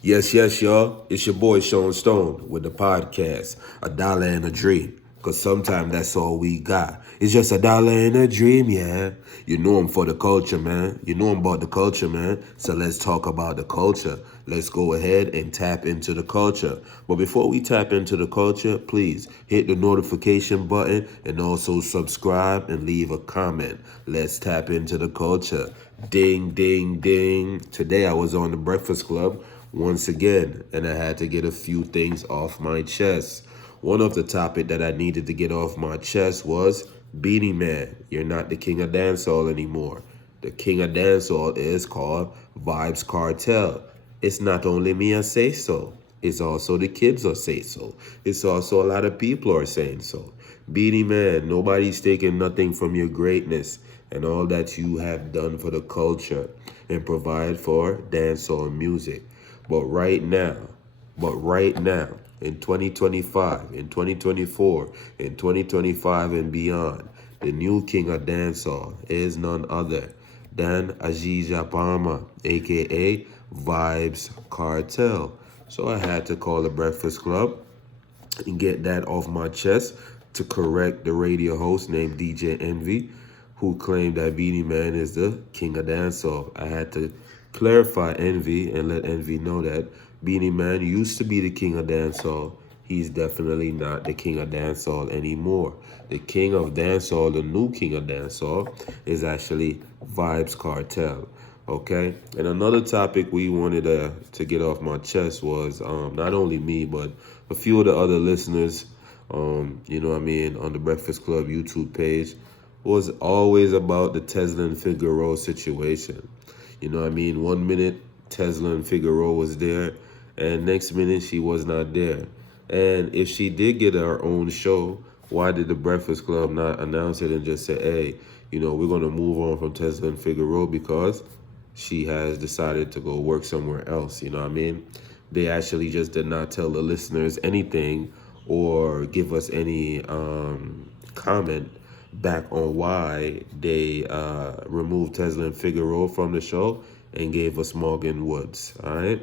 Yes, yes, y'all. It's your boy Sean Stone with the podcast, A Dollar and a Dream. Cause sometimes that's all we got. It's just a dollar and a dream, yeah. You know I'm for the culture, man. You know I'm about the culture, man. So let's talk about the culture. Let's go ahead and tap into the culture. But before we tap into the culture, please hit the notification button and also subscribe and leave a comment. Let's tap into the culture. Ding, ding, ding. Today I was on the Breakfast Club once again, and I had to get a few things off my chest. One of the topic that I needed to get off my chest was Beanie Man. You're not the king of dancehall anymore. The king of dancehall is called Vibes Cartel. It's not only me I say so. It's also the kids are say so. It's also a lot of people are saying so. Beanie Man, nobody's taking nothing from your greatness and all that you have done for the culture and provide for dancehall music. But right now, in 2025, in 2024, in 2025 and beyond, the new king of dancehall is none other than Ajija Palma, aka Vibes Cartel. So I had to call the Breakfast Club and get that off my chest to correct the radio host named DJ Envy, who claimed that Beanie Man is the king of dancehall. I had to clarify Envy and let Envy know that Beanie Man used to be the king of dancehall. He's definitely not the king of dancehall anymore. The king of dancehall, the new king of dancehall, is actually Vibes Cartel. Okay, and another topic we wanted to get off my chest was not only me but a few of the other listeners, you know what I mean, on the Breakfast Club YouTube page, was always about the Tesla and Figaro situation. You know what I mean? One minute Tesla and Figaro was there, and next minute she was not there. And if she did get her own show, why did the Breakfast Club not announce it and just say, hey, you know, we're going to move on from Tesla and Figaro because she has decided to go work somewhere else, you know what I mean? They actually just did not tell the listeners anything or give us any comment back on why they removed Tesla and Figaro from the show and gave us Morgan Woods, all right?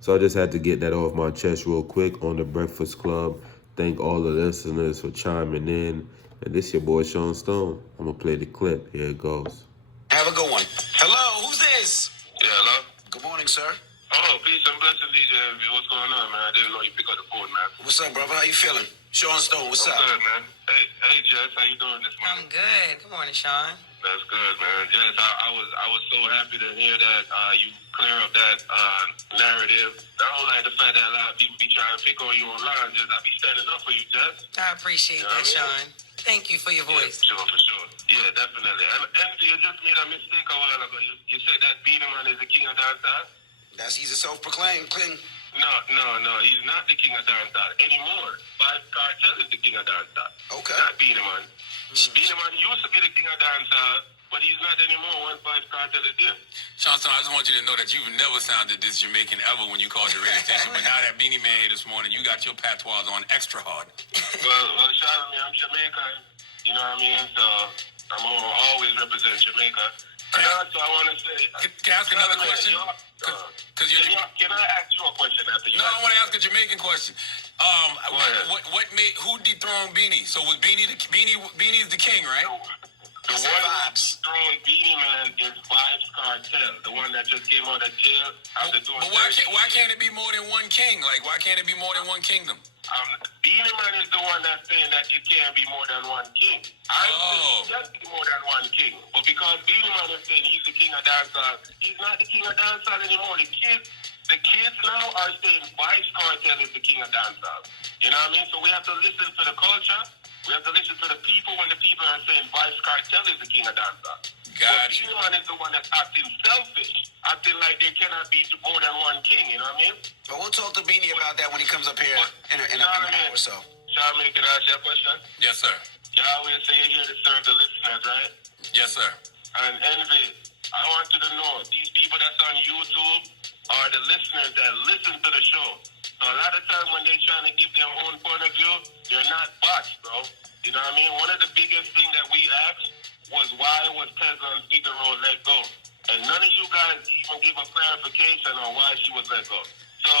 So I just had to get that off my chest real quick on the Breakfast Club. Thank all the listeners for chiming in. And this your boy Sean Stone. I'm going to play the clip. Here it goes. Have a good one. Hello, who's this? Yeah, hello? Good morning, sir. Oh, peace and blessings, DJ Envy. What's going on, man? I didn't know you pick up the phone, man. What's up, brother? How you feeling? Sean Stone, what's I'm up? good, man. Hey, Jess, how you doing this morning? I'm good. Good morning, Sean. That's good, man. Jess, I was so happy to hear that you clear up that narrative. I don't like the fact that a lot of people be trying to pick on you online. Jess, I be standing up for you, Jess. I appreciate that, Sean. Thank you for your voice. Yeah, for sure. Yeah, definitely. And Envy, you just made a mistake a while ago. You said that Beanie Man is the king of dancehall? He's a self-proclaimed king. No. He's not the king of dancehall anymore. Vybz Kartel is the king of dancehall. Okay. Not Beanie Man. Beanie Man used to be the king of dancehall, but he's not anymore once Vybz Kartel is there. Johnson, I just want you to know that you've never sounded this Jamaican ever when you called the radio station. But now that Beanie Man here this morning, you got your patois on extra hard. Well, Charlamagne, I'm Jamaican. You know what I mean? So I'm gonna always represent Jamaica. And also, I want to say... Can I ask another question? Can I ask you a question after you? No, I want to ask a Jamaican question. Who dethroned Beanie? So was Beanie's the king, right? The one who dethroned Beanie Man is Vybz Kartel, the one that just came out of jail after doing... But why can't it be more than one king? Like, why can't it be more than one kingdom? Beanie Man is the one that's saying that it can't be more than one king. I'm saying just be more than one king. But because Beanie Man is saying he's the king of dancehall, he's not the king of dancehall anymore. The kids now are saying Vybz Kartel is the king of dancehall. You know what I mean? So we have to listen to the culture. We have to listen to the people when the people are saying Vybz Kartel is the king of dancehall. Gotcha. Beanie Man is the one that's acting selfish, acting like there cannot be more than one king. You know what I mean? But we'll talk to Beanie about that when he comes up here in an hour or so. Charlamagne, can I ask you a question? Yes, sir. Yahweh say you're here to serve the listeners, right? Yes, sir. And Envy, I want you to know, these people that's on YouTube are the listeners that listen to the show. So a lot of times when they're trying to give their own point of view, they're not bots, bro. You know what I mean? One of the biggest things that we asked was why was Tesla and Figaro let go? And none of you guys even give a clarification on why she was let go. So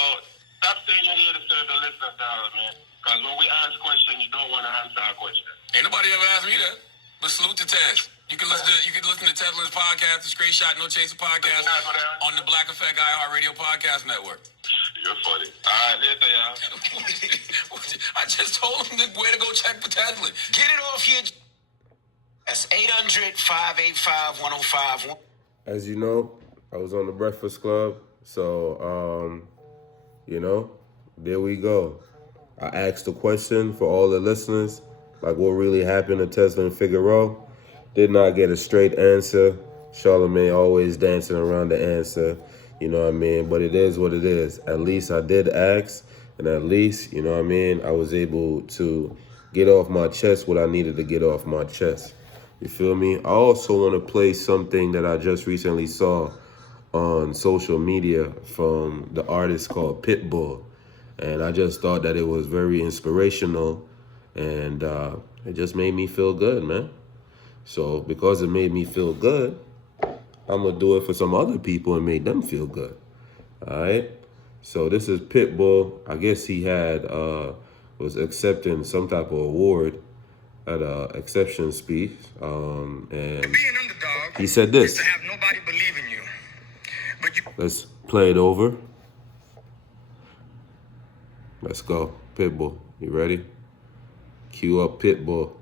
stop saying you're here to serve the listeners, man. Because when we ask questions, you don't want to answer our question. Ain't nobody ever asked me that. But salute to Tez. You can listen to Tesla's podcast, the Straight Shot No Chaser podcast, on the Black Effect iHeartRadio podcast network. You're funny. All right, later, y'all. I just told him where to go check for Tesla. Get it off your. That's 800-585-1051. As you know, I was on the Breakfast Club, so there we go. I asked a question for all the listeners, like what really happened to Tesla and Figueroa. Did not get a straight answer. Charlamagne always dancing around the answer, you know what I mean? But it is what it is. At least I did ask, and at least, you know what I mean, I was able to get off my chest what I needed to get off my chest. You feel me? I also want to play something that I just recently saw on social media from the artist called Pitbull. And I just thought that it was very inspirational, and it just made me feel good, man. So because it made me feel good, I'm going to do it for some other people and make them feel good. All right? So this is Pitbull. I guess he was accepting some type of award at a acceptance speech. And being underdog, he said this. Is to have nobody believe in you. But you Let's play it over. Let's go. Pitbull. You ready? Cue up Pitbull.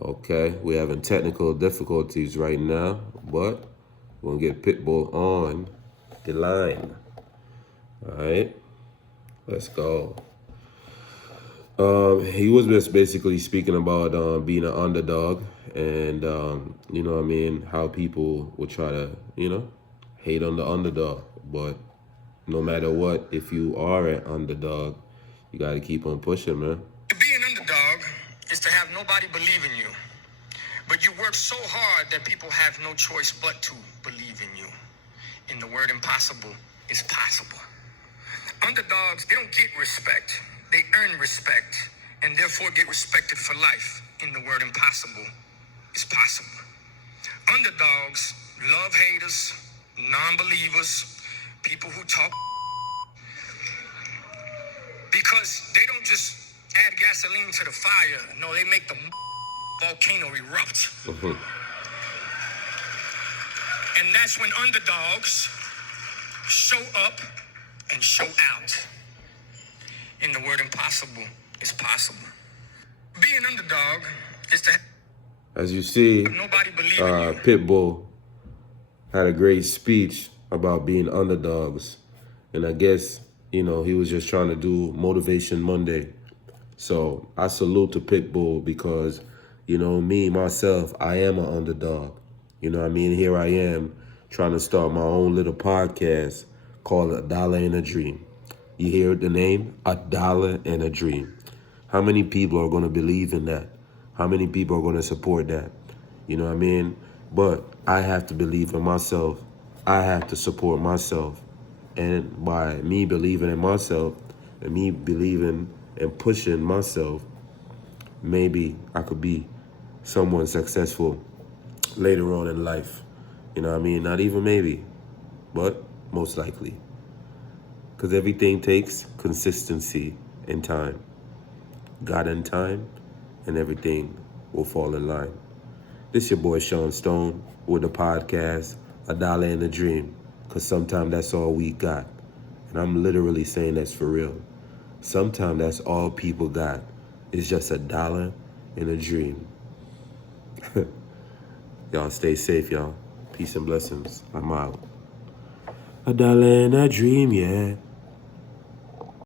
Okay, we're having technical difficulties right now, but we're going to get Pitbull on the line. All right, let's go. He was just basically speaking about being an underdog and, you know what I mean, how people would try to, hate on the underdog. But no matter what, if you are an underdog, you got to keep on pushing, man. to be an underdog is to have nobody believe in you. But you work so hard that people have no choice but to believe in you. In the word impossible is possible. Underdogs, they don't get respect. They earn respect and therefore get respected for life. In the word impossible is possible. Underdogs love haters, non-believers, people who talk, because they don't just add gasoline to the fire. No, they make the volcano erupt. And that's when underdogs show up and show out. In the word impossible is possible. Being an underdog is to As you see, have nobody believe in you. Pitbull had a great speech about being underdogs. And I guess, he was just trying to do Motivation Monday. So I salute to Pitbull because, me, myself, I am an underdog. You know what I mean? Here I am trying to start my own little podcast called A Dollar and a Dream. You hear the name? A Dollar and a Dream. How many people are going to believe in that? How many people are going to support that? You know what I mean? But I have to believe in myself. I have to support myself. And by me believing in myself and me believing and pushing myself, maybe I could be someone successful later on in life. You know what I mean? Not even maybe, but most likely. Because everything takes consistency and time. God and time, and everything will fall in line. This your boy Sean Stone with the podcast, A Dollar and a Dream. Because sometimes that's all we got. And I'm literally saying that's for real. Sometimes that's all people got. It's just a dollar and a dream. Y'all stay safe, y'all. Peace and blessings. I'm out. A dollar and a dream, yeah.